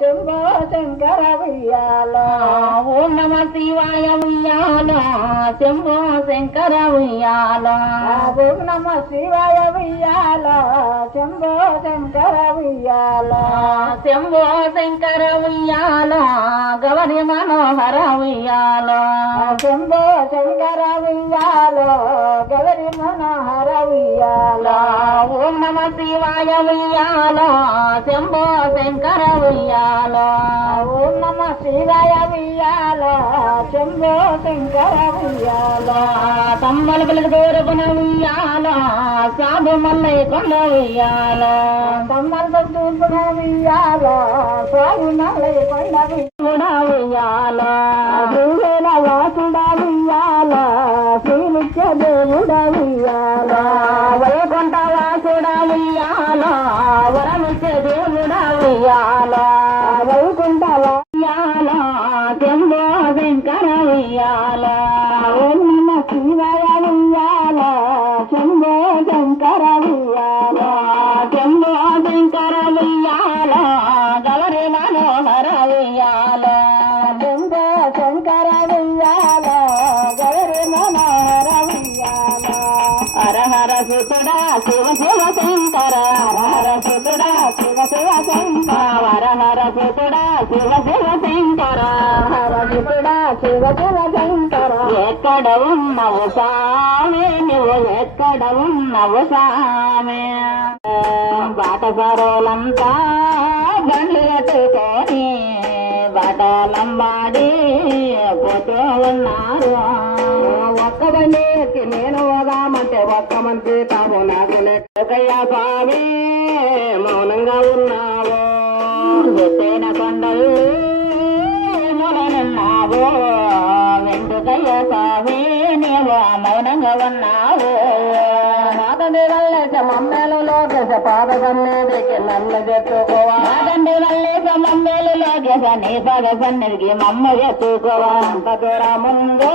శంభో శంకర ఉయ్యాలో. ఓం నమ శివాయ ఉయ్యాల శంభో శంకర ఉయ్యాల. ఓం నమ శివాయ ఉయ్యాలో శంభో శంకర ఉయ్యాలో. శంభో శంకర ఉయ్యాల గౌరి మనోహర ఉయ్యాల. శంభో శంకర ఉయ్యాలో. ఓం నమ శివాయ ఉయ్యాల శంభో శంకర ఉయ్యాల. ఓం నమ శివాయ ఉయ్యాలో శంభో శంకర ఉయ్యాలో. తమ్మల పిల్లల దూరపున ఉయ్యాల సాధు మల్లయ్య కొండ ఉయ్యాల. తమ్మల తూర్పున ఉయ్యాలో స్వామి మల్లయ్య కొండ ఉయ్యాల. దేవుడ వాసుడ ఉయ్యాల శ్రీనిత్య దేవుడ ఉయ్యాల. శివాయ ఉయ్యాల శంభో శంకర ఉయ్యాల శంభో శంకర ఉయ్యాల గౌరి మనోహర ఉయ్యాల శంభో శంకర ఉయ్యాల గౌరి మనోహర ఉయ్యాల హర హర సుతుడా శివ శివ శంకర హర సుతుడా సుతుడా శివ శివ శంకర హరవిపుడా శివ శివ శంకర. ఎక్కడ ఉన్నవు సామి నువ్వు ఎక్కడ ఉన్నవు సామి బాటసారోలంతా బండ్లు ఎత్తుకొని బాటలంబాడి పోతూ ఉన్నారు. ఒక్క బండి ఎక్కి నేను పోదామంటే ఒక్క మంది తాము నాకు స్వామి మౌనంగా ఉన్నావు. ఎత్తైన కొండలు మొలనున్నావు వెంటుకయ్య స్వామి నీవు మౌనంగా ఉన్నావు. మాతండి వల్లేస మమ్మేలు లోకేశ పాద సన్నిధికి నన్ను చెప్పుకోవా. మాదండి వల్లే మమ్మేలు లోకేశ నీ పద సన్నిధికి మమ్మ ఎత్తుకోవా. అంత దూరం ముందు